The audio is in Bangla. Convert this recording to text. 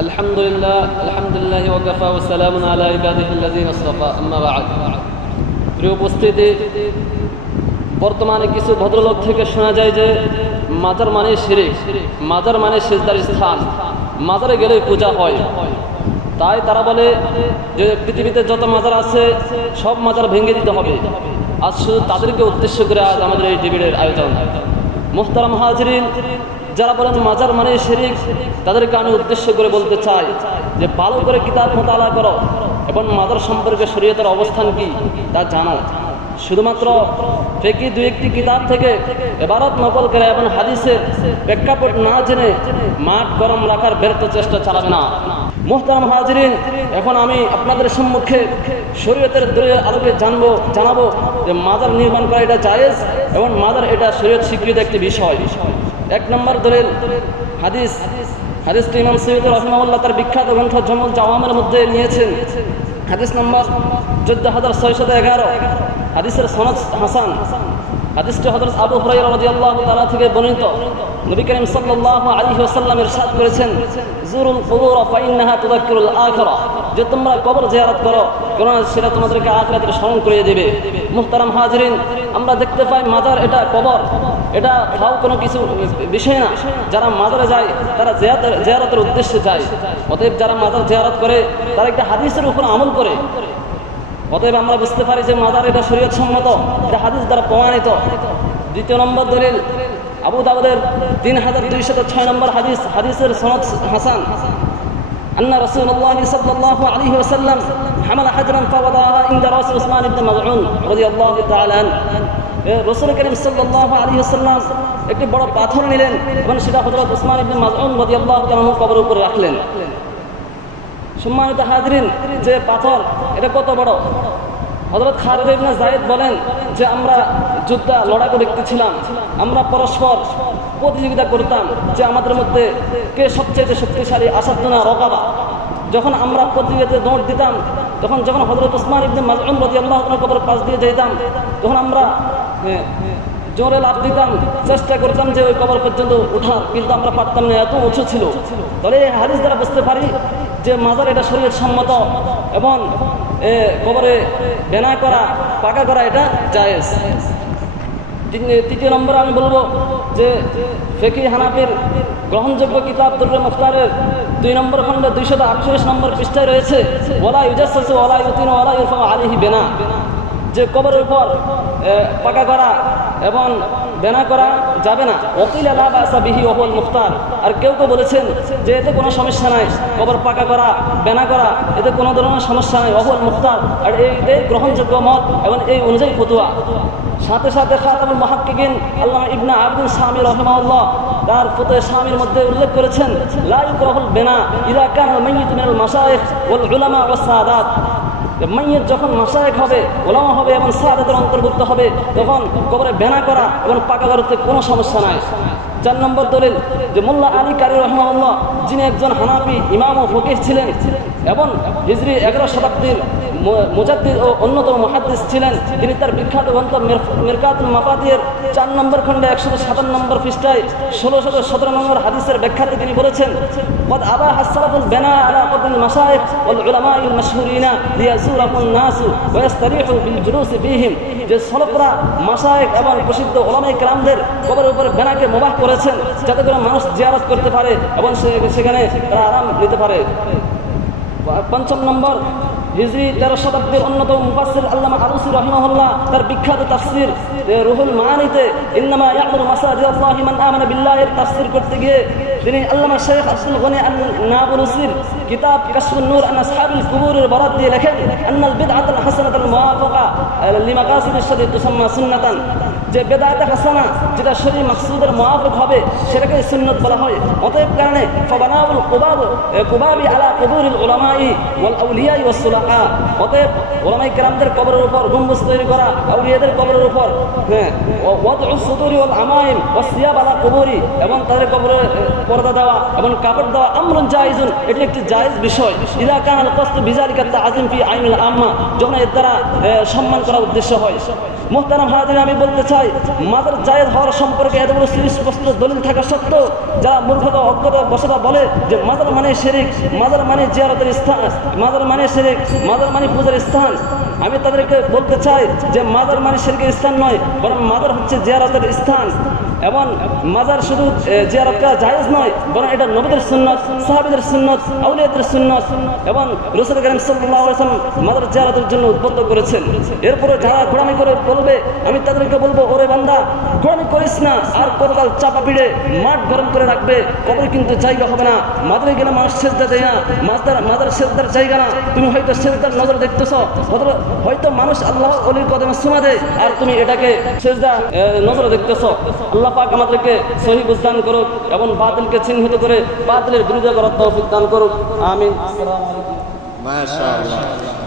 আলহামদুলিল্লাহ ওয়াকাফা ওয়া সালামুন আলা ইবাদিহিল্লাযিনা ইসতাফা আম্মা বা'দ। প্রিয় উপস্থিতি, বর্তমানে কিছু ভদ্রলোক থেকে শোনা যায় যে মাজার মানে শিরক, মাজার মানে সিজদার স্থান, মাজারে গেলে পূজা হয়। তাই তারা বলে যে পৃথিবীতে যত মাজার আছে সব মাজার ভেঙে দিতে হবে। আজ শুধু তাদেরকে উদ্দেশ্য করে আজ আমাদের এই ডিবেটের আয়োজন। মুহতারাম হাজিরিন, যারা বলেন মাজার মানে শিরক, তাদেরকে আমি উদ্দেশ্য করে বলতে চাই যে ভালো করে কিতাব মুতালা করো এবং মাজার সম্পর্কে শরীয়তের অবস্থান কি তা জানো। শুধুমাত্র ফিকহি দুই একটি কিতাব থেকে ইবারত নকল করে এবং হাদিসের প্রেক্ষাপট না জেনে মাঠ গরম রাখার ব্যর্থ চেষ্টা চালাবে না। মুহতারাম হাজিরিন, এখন আমি আপনাদের সম্মুখে শরীয়তের দলিলের আলোকে জানাবো যে মাজার নির্মাণ করা এটা জায়েজ এবং মাজার এটা শরীয়ত স্বীকৃত একটি বিষয়। এক নম্বর দলিল হাদিসটি ইমাম সৈয়দ রাহিমাহুল্লাহ তার বিখ্যাত গ্রন্থ জামুল জাওয়ামের মধ্যে নিয়েছেন। হাদিস নম্বর 14611, হাদিসের সনদ হাসান। হাদিসটি হযরত আবু হুরায়রা রাদিয়াল্লাহু তাআলা থেকে বর্ণিত। নবী করিম সাল্লাল্লাহু আলাইহি ওয়াসাল্লাম ইরশাদ করেছেন, জুরুল কুবুর ফাইন্নাহা তুযাক্কিরুল আখিরা, যে তোমরা কবর জিয়ারত করো কারণ সেটা তোমাদেরকে আখিরাতের স্মরণ করিয়ে দেবে। মুহতারাম হাজিরিন, আমরা দেখতে পাই মাজার এটা কবর, এটা ফাও কোনো কিছু বিষয় না। যারা মাজারে যায় তারা জিয়ারতের উদ্দেশ্যে যায়। অতএব যারা মাজার জিয়ারত করে তারা একটা হাদিসের উপর আমল করে। অতএব আমরা বুঝতে পারি যে মাজার এটা শরীয়ত সম্মত, এটা হাদিস দ্বারা প্রমাণিত। দ্বিতীয় নম্বর দলিল আবু দাউদের 3206 নম্বর হাদিসের সনদ হাসান। আন্না রাসূলুল্লাহ সাল্লাল্লাহু আলাইহি ওয়াসাল্লাম হামালা হাজরান ফাওয়াদাহা ইনদা রাসূল উসমান ইবনে মাযউন রাদিয়াল্লাহু তাআলা আনহু। রাসূল করিম সাল্লাল্লাহু আলাইহি ওয়াসাল্লাম একটি বড় পাথর নিলেন এবং সেটা হযরত উসমান ইবনে মাযউন রাদিয়াল্লাহু তাআলা আনহু কবরের উপরে রাখলেন। সম্মানিত হাজিরিন, যে পাথর এটা কত বড়! হযরত খালিদ ইবনে যায়েদ বলেন যে আমরা লড়াকু ব্যক্তি ছিলাম, আমরা পরস্পর প্রতিযোগিতা করতাম যে আমাদের মধ্যে কে সবচেয়ে শক্তিশালী, আসাদুনা রকাবা। যখন আমরা প্রতিযোগিতায় দৌড় দিতাম যখন হযরত উসমান ইবনে মাযউন রাদিয়াল্লাহু তাআলা কবরের পাশ দিয়ে যেতাম তখন আমরা জোরে লাফ দিতাম, চেষ্টা করতাম যে ওই কবর পর্যন্ত উঠার, কিন্তু আমরা পারতাম না, এত উঁচু ছিল। তাহলে এই হাদিস দ্বারা বুঝতে পারি যে মাজার এটা শরীয়ত সম্মত এবং কবরে বেনা করা, পাকা করা এটা জায়েজ। তৃতীয় নম্বরে আমি বলবো যে ফিকহি হানাফির গ্রহণযোগ্য কিতাব দুররে মুখতারের 2 নম্বর খণ্ডে 248 নম্বর পৃষ্ঠায় রয়েছে, ওয়ালা ইউজাসসু ওয়ালা ইউতিনু ওয়ালা ইরফাউ আলাইহি বিনা, যে কবরের উপর পাকা করা এবং বেনা করা যাবে না। ওয়াকিলা লা বাসা বিহি ওয়া হুয়াল মুখতার, আর কেউ বলেছেন যে এতে কোনো সমস্যা নাই, কবর পাকা করা, বেনা করা এতে কোনো ধরনের সমস্যা নাই, ওয়া হুয়াল মুখতার, আর এই গ্রহণযোগ্য মত এবং এই অনুযায়ী ফতোয়া। সাথে সাথে খাতামুল মুহাক্কিকিন আল্লামা ইবনে আবিদিন শামী রাহিমাহুল্লাহ তার ফতোয়া শামীর মধ্যে উল্লেখ করেছেন, লা ইকরাহুল বিনা ইযা কানা মাইয়িতুন মিনাল মাশায়েখ ওয়াল উলামা ওয়াস সাদাত, মাইয়িত যখন মাশায়েখ হবে, ওলামা হবে এবং সাদাতের অন্তর্ভুক্ত হবে তখন কবরে বেনা করা এবং পাকা করতে কোনো সমস্যা নাই। 4 নম্বর দলিল যে মোল্লা আলী কারি রাহিমাহুল্লাহ, যিনি একজন হানাফি ইমাম ও ফকিহ ছিলেন এবং হিজরি 11 শতাব্দীর মুজাদ্দিদ ও অন্যতম মুহাদ্দিস ছিলেন, তিনি তার বিখ্যাত গ্রন্থ মিরকাতুল মাফাতিহের 4 নম্বর খণ্ডে 157 নম্বর পৃষ্ঠায় 1617 নম্বর হাদিসের ব্যাখ্যাতে তিনি বলেছেন, قد أباح السلف البناء على قبر المشايخ والعلماء المشهورين ليزورهم الناس ويستريحوا بالجلوس فيهم, যে সলফরা মাশায়েখ এবং প্রসিদ্ধ উলামায়ে কেরামদের কবরের উপর বেনাকে মুবাহ করেছেন যাতে করে মানুষ জিয়ারত করতে পারে এবং সেখানে তারা আরাম নিতে পারে। 5 নম্বর হিজরি 13 শতাব্দীর অন্যতম মুফাসসির আল্লামা আলুসি রাহিমাহুল্লাহ তার বিখ্যাত তাফসীর রুহুল মাআনিতে ইন্নামা ইয়া'মুরু মাসাজিদাল্লাহি মান আমানা বিল্লাহি তাফসীর করতে গিয়ে তিনি আল্লামা শেখ আব্দুল গনি আন-নাবলুসির কিতাব কাশফুন নূর আন আসহাবিল কুবুরের বরাত দিয়ে লেখেন, আন্নাল বিদআতুল হাসানাতুল মুওয়াফাকা লিমাকাসিদিশ শরীয়ত তুসাম্মা সুন্নাতান, যে বেদাতে হাসানা যেটা শরীয়ত মাকসুদের মুওয়াফিক হবে সেটাকে সুন্নাত বলা হয়। অতএব কারণে ফাবানাউল কুবাবি আলা কুবুরিল উলামাই ওয়াল আউলিয়া ওয়াস সুলাহা, অতএব উলামায়ে কেরামদের কবরের উপর গম্বুজ তৈরি করা, আউলিয়াদের কবরের উপর ওয়াদউস সুদুরি ওয়াল আমাইম ওয়াস সিয়াব আলা কুবুরি, এবং তাদের কবরের পর্দা দেওয়া এবং কাপড় দেওয়া আমরুন জায়েজুন, এটি একটি জায়েজ বিষয়। ইযা কানাল কসদু বিযালিকা তা'যীম ফি আইনিল আম্মা, যখন এর দ্বারা সম্মান করার উদ্দেশ্য হয়। মুহতারাম হাজিরিন, আমি বলতে চাই মাজার জায়েজ হওয়ার সম্পর্কে এতগুলো সুস্পষ্ট দলিল থাকা সত্ত্বেও যারা মূর্খতা অজ্ঞতা বসতা বলে যে মাজার মানে শিরক, মাজার মানে জিয়ারতের স্থান, মাজার মানে শিরক, মাজার মানে পূজার স্থান, আমি তাদেরকে বলতে চাই যে মাজার মানে শিরকের স্থান নয়, বরং মাজার হচ্ছে জিয়ারতের স্থান। এবং মাজার শুধু জিয়ারত করা জায়েজ নয়, বরং এটা নবীদের সুন্নাত, সাহাবীদের সুন্নাত, আউলিয়াদের সুন্নাত, এবং রাসূল কারীম সাল্লাল্লাহু আলাইহি ওয়াসাল্লাম মাজার জিয়ারতের জন্য উদ্বুদ্ধ করেছেন। এরপরে যারা গোড়ামি করে বলবে, আমি তাদেরকে বলবো, ওরে বান্দা গোড়ামি করিস না, আর কতকাল চাপা পিড়ে মাঠ গরম করে রাখবে, কবরে কিন্তু জায়গা হবে না। মাজারে গেলে মানুষ সেজদা দেয় না, মাজার সেজদার জায়গা না। তুমি হয়তো সেজদার নজর দেখতেছ, হয়তো মানুষ আল্লাহ ওলির কদমে সুমা দেয়, আর তুমি এটাকে সেজদা নজর দেখতেছ। আল্লাহ পাক আমাদেরকে সহিহ বুঝদান করুক এবং বাতিলকে চিহ্নিত করে বাতিলের বিরোধিতা করার তৌফিক দান করুক। আমিন। মাশাআল্লাহ।